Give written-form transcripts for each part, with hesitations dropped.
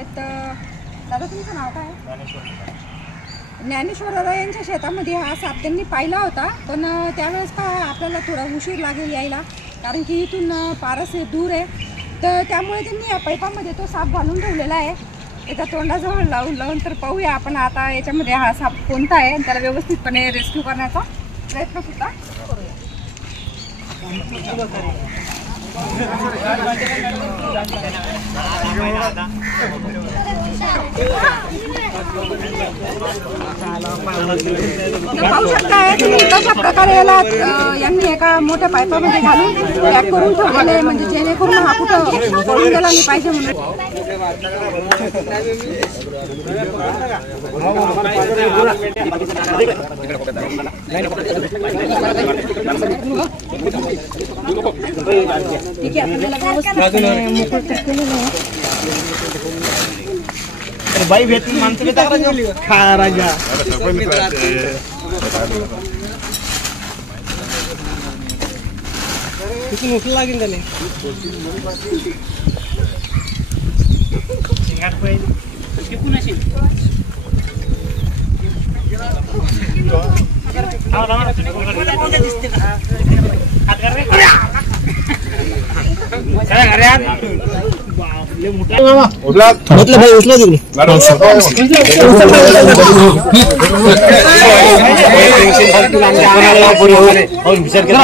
आहेत. दादा तुमचं नाव काय? ज्ञानेश्वर दादा यांच्या शेतामध्ये हा साप त्यांनी पाहिला होता, पण त्यावेळेस काय आपल्याला थोडा उशीर लागेल यायला, कारण की इथून पारस दूर आहे. तर त्यामुळे त्यांनी या पाईपामध्ये तो साप घालून ठेवलेला आहे. एका तोंडाजवळ लावून तर पाहूया आपण आता याच्यामध्ये हा साप कोणता आहे, त्याला व्यवस्थितपणे रेस्क्यू करण्याचा प्रयत्न सुद्धा करूया. पाहू शकता तुम्ही कशा प्रकारे याला यांनी एका मोठ्या पाईपामध्ये घालून पॅक करून ठेवलेलं आहे, म्हणजे जेणेकरून हा कुठं पळून गेला नाही पाहिजे म्हणून. ठीक आहे, आपल्याला व्यवस्थित मोकळं केलेलं आहे. बाई भेटून माणसं खा राजा किती उचल लागेल त्याने उचला भाई उचला तुम्ही विचार केला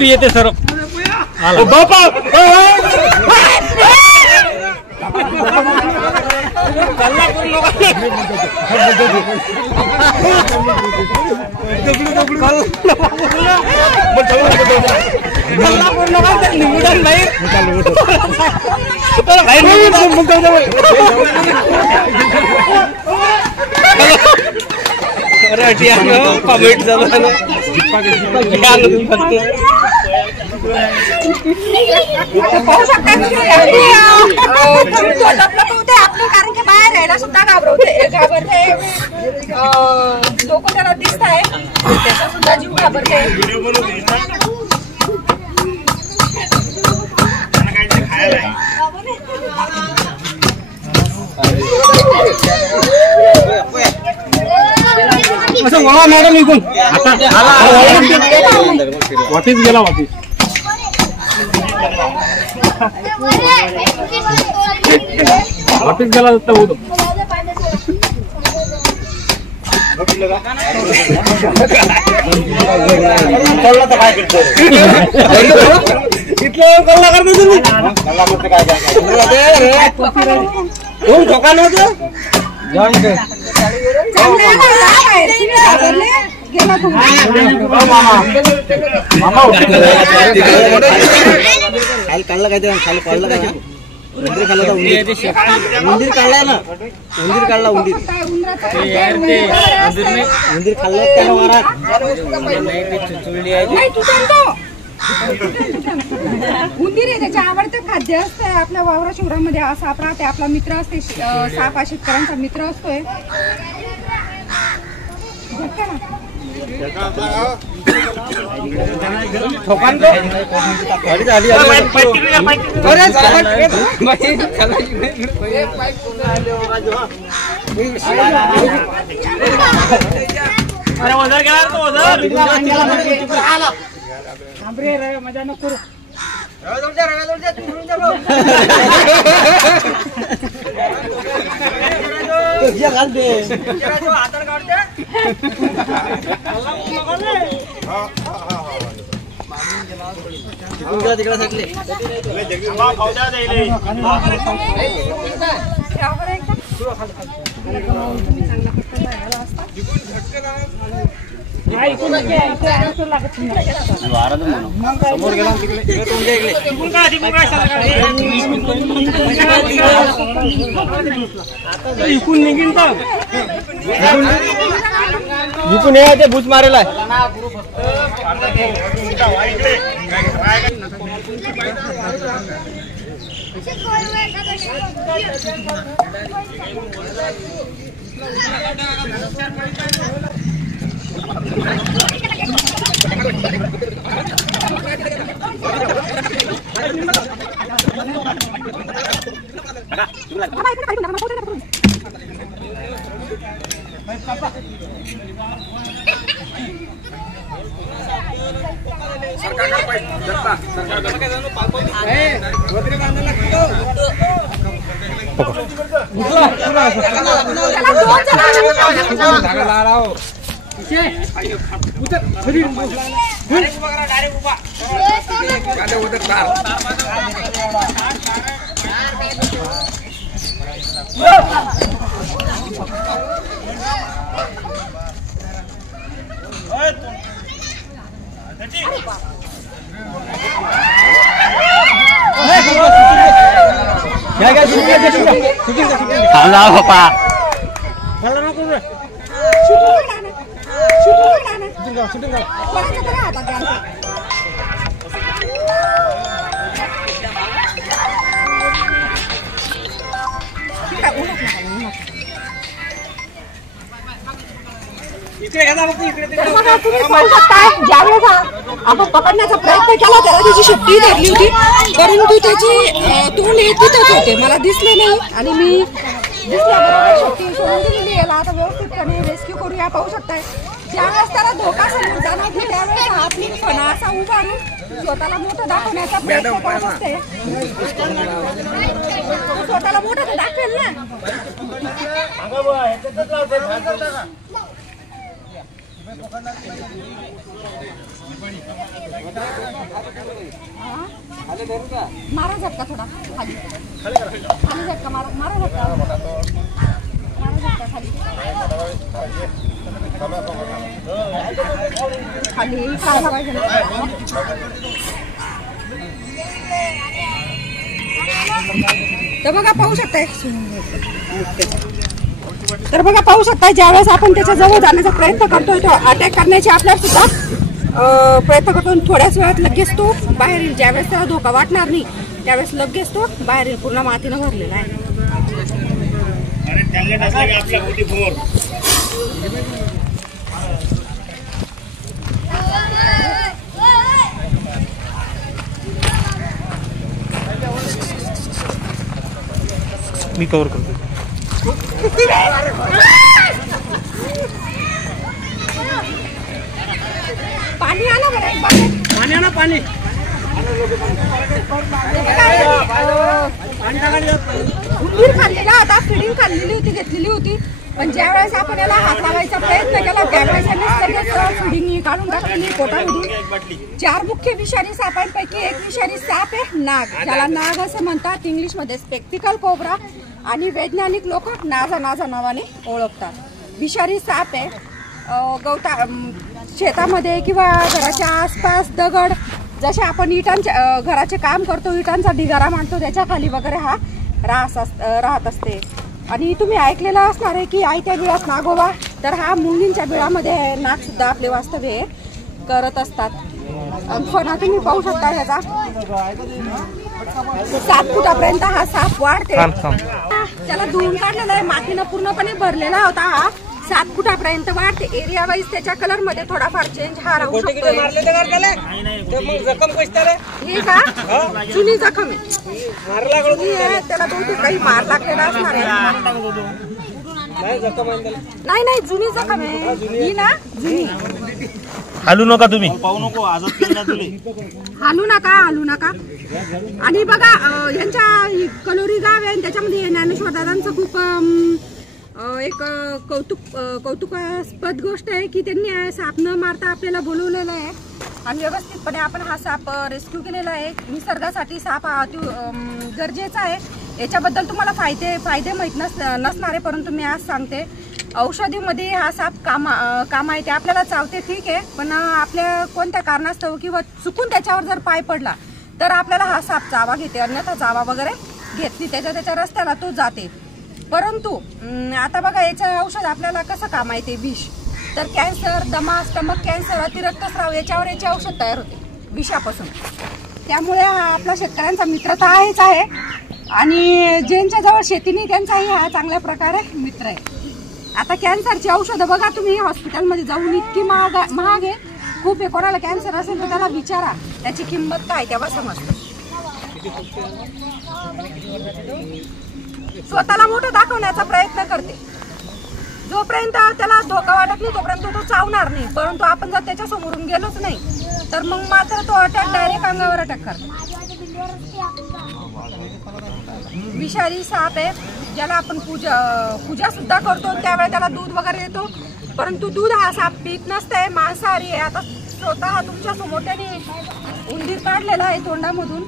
येते सर बापा पाहू शकता कारण की बाहेर यायला सुद्धा घाबरते लोक त्याला दिसत आहे, त्याचा सुद्धा जीव घाबरते. असं वळा मॅडम इकून वापस गेला वापस गेला तर होतो काय करतो इथलं कल्ला करतो तुम्ही काय धोका नव्हतं काढला काय खाली काढला काय उंदीर खाल्ला होता उंदीर काढला ना उंदीर काढला उंदीर खाल्ला त्याला मारा उंदीर आहे त्याचे आवडते खाद्य असते. आपल्या वावरा शहरामध्ये हा साप राहते, आपला मित्र असते. साप हा शेतकऱ्यांचा मित्र असतोय. मजा नको समोर गेला इकून निघीन तर इकून हे भूत मारेला आपण पकडण्याचा प्रयत्न केला त्याला त्याची शेपटी धरली होती, परंतु त्याची तोंड तिथंच होते, मला दिसले नाही आणि मी दिसल्याबरोबर शेपटी सोडून दिलेली. याला आता व्यवस्थितपणे रेस्क्यू करूया. पाहू शकताय ज्यावेळेस त्याला धोका समोर जाणवतो त्यावेळेस हा आपली फणा असा उभारून स्वतःला मोठं दाखवण्याचा प्रयत्न करत असते. स्वतःला मोठं तर दाखवेल ना. मारा झटका थोडा खाली खाली झटका मारा मारा झटका मारा झटका खाली खाली खायला पाहिजे. तर बघा पाहू शकताय पाहू शकताय ज्यावेळेस आपण त्याच्या जवळ जाण्याचा प्रयत्न करतोय तो अटॅक करण्याची आपल्याला सुद्धा प्रयत्न करतो. थोड्याच वेळात लगेच तो बाहेर येईल. ज्यावेळेस त्याला धोका वाटणार नाही त्यावेळेस लगेच तो बाहेर येईल. पूर्ण मातीनं भरलेला आहे. मी कव्हर करतो. पाणी आलं बरं पाणी आणा पाणी. उंदीर खाल्लेला होता, फिडिंग खाल्लेली होती घेतलेली होती, पण ज्या वेळेस आपण याला हात लावायचा प्रयत्न केला त्यावेळेस फिडिंग काढून टाकलेली पोटामधून. 4 मुख्य विषारी सापांपैकी एक विषारी साप आहे नाग, ज्याला नाग असं म्हणतात इंग्लिश मध्ये स्पेक्टिकल कोब्रा, आणि वैज्ञानिक लोक नाजा नावाने ओळखतात. विषारी साप आहे. शेतामध्ये किंवा घराच्या आसपास दगड, जसे आपण इटांच्या घराचे काम करतो, इटांचा ढिगारा मांडतो त्याच्या खाली वगैरे हा राहत असते. आणि तुम्ही ऐकलेलं असणार आहे की आयत्या बिळात नागोबा, तर हा मुंगींच्या बिळामध्ये नाग सुद्धा आपले वास्तव्य करत असतात. फणा तुम्ही पाहू शकता ह्याचा 7 फुटापर्यंत हा साप वाढते. त्याला धुवून काढलेला आहे, मातीनं पूर्णपणे भरलेला होता. हा 7 फुटापर्यंत वाढते. एरिया वाईज त्याच्या कलर मध्ये थोडाफार चेंज हा राहू शकतो. हे का जुनी जखम आहे, त्याला बहुतेक काही मार लागलेला असणार आहे. नाही जुनी जखम आहे ही ना, जुनी. हालू नका तुम्ही, हालू नका. आणि बघा यांच्या कलोरी गाव आहे, त्याच्यामध्ये ज्ञानेश्वर दादांचं खूप एक कौतुकास्पद गोष्ट आहे की त्यांनी साप न मारता आपल्याला बोलवलेलं आहे आणि व्यवस्थितपणे आपण हा साप रेस्क्यू केलेला आहे. निसर्गासाठी साप गरजेचा आहे. याच्याबद्दल तुम्हाला फायदे माहीत नसणार आहे, परंतु मी आज सांगते औषधीमध्ये हा साप कामा येते. आपल्याला चावते ठीक आहे, पण आपल्या कोणत्या कारणास्तव किंवा चुकून त्याच्यावर जर पाय पडला तर आपल्याला हा साप चावा घेते, अन्यथा चावा वगैरे घेतली त्याच्या रस्त्याला तो जाते. परंतु आता बघा याचं औषध आपल्याला कसं कामा येते. विष तर कॅन्सर, दमा, स्टमक कॅन्सर, अतिरक्तस्राव याच्यावर याचे औषध तयार होते विषापासून. त्यामुळे हा आपला शेतकऱ्यांचा मित्र तर आहेच आहे, आणि ज्यांच्या जवळ शेती नाही त्यांचाही हा चांगल्या प्रकारे मित्र आहे. आता कॅन्सरची औषधं बघा तुम्ही हॉस्पिटलमध्ये जाऊन इतकी महाग आहे खूप आहे. कोणाला कॅन्सर असेल तर त्याला विचारा त्याची किंमत काय तेव्हा समजते. स्वतःला मोठं दाखवण्याचा प्रयत्न करते. जोपर्यंत त्याला धोका वाटत नाही तोपर्यंत तो चावणार नाही. परंतु आपण जर त्याच्या समोरून गेलोच नाही तर मग मात्र तो अटॅक डायरेक्ट अंगावर अटॅक करतो. विषारी साप आहे ज्याला आपण पूजा सुद्धा करतो त्यावेळेला त्याला दूध वगैरे देतो. परंतु दूध हा साप पीत नसते, मांसाहारी आहे. आता स्वतः तुमच्या समोर त्याने उंदीर काढलेला आहे तोंडामधून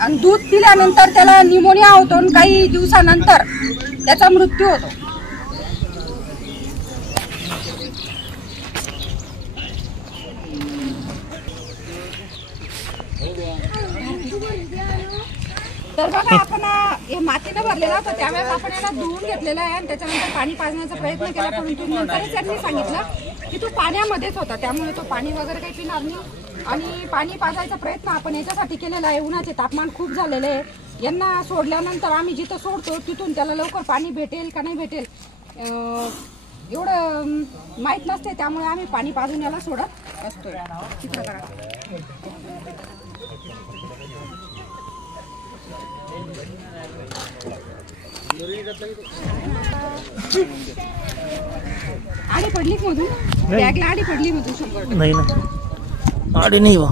आणि दूध पिल्यानंतर त्याला निमोनिया होतो आणि काही दिवसानंतर त्याचा मृत्यू होतो. तर बघा आपण हे मातीनं भरलेला होता त्यावेळेस आपण याला धुवून घेतलेला आहे आणि त्याच्यानंतर पाणी पाजण्याचा प्रयत्न केला. परंतु नंतरच त्यांनी सांगितलं की तो पाण्यामध्येच होता त्यामुळे तो पाणी वगैरे काही पिणार नाही. आणि पाणी पाजायचा प्रयत्न आपण याच्यासाठी केलेला आहे. उन्हाचे तापमान खूप झालेले आहे. यांना सोडल्यानंतर आम्ही जिथं सोडतो तिथून त्याला लवकर पाणी भेटेल का नाही भेटेल एवढं माहीत नसते. त्यामुळे आम्ही पाणी पाजून याला सोडत असतो. चित्र करा. आडी पडली मधून बॅगला आडी पडली मधून 100 नाही ना आडी नाही बा.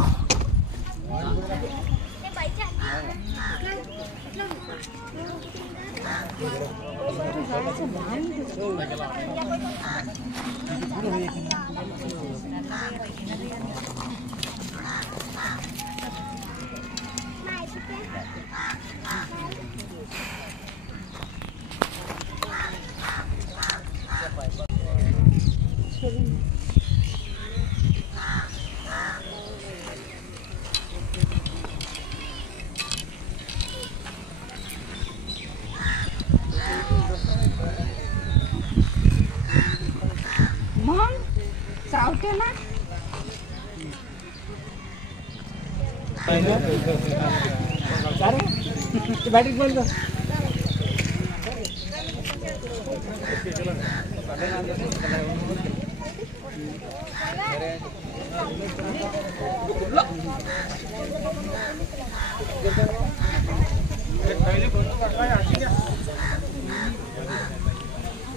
मग चावते ना. बॅटरी बंद.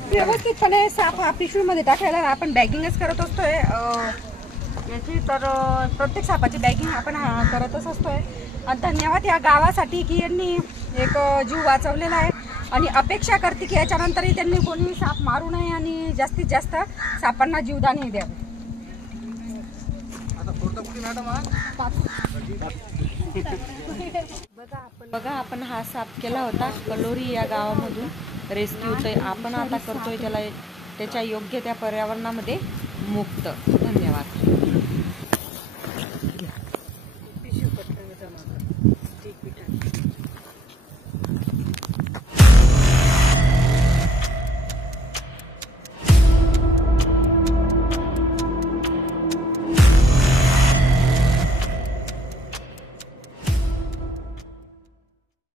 व्यवस्थितपणे साप हा पिशवीमध्ये टाकायला आपण बॅगिंगच करत असतोय याची. तर प्रत्येक सापाची बॅगिंग आपण करतच असतोय. आणि धन्यवाद या गावासाठी की यांनी एक जीव वाचवलेला आहे आणि अपेक्षा करते की याच्यानंतरही त्यांनी कोणी साप मारू नये आणि जास्तीत जास्त सापांना जीवदानही द्यावे. बघा आपण हा साप केला होता कलोरी या गावामधून रेस्क्यू. तर आपण आता करतोय त्याला त्याच्या योग्य त्या पर्यावरणामध्ये मुक्त. धन्यवाद.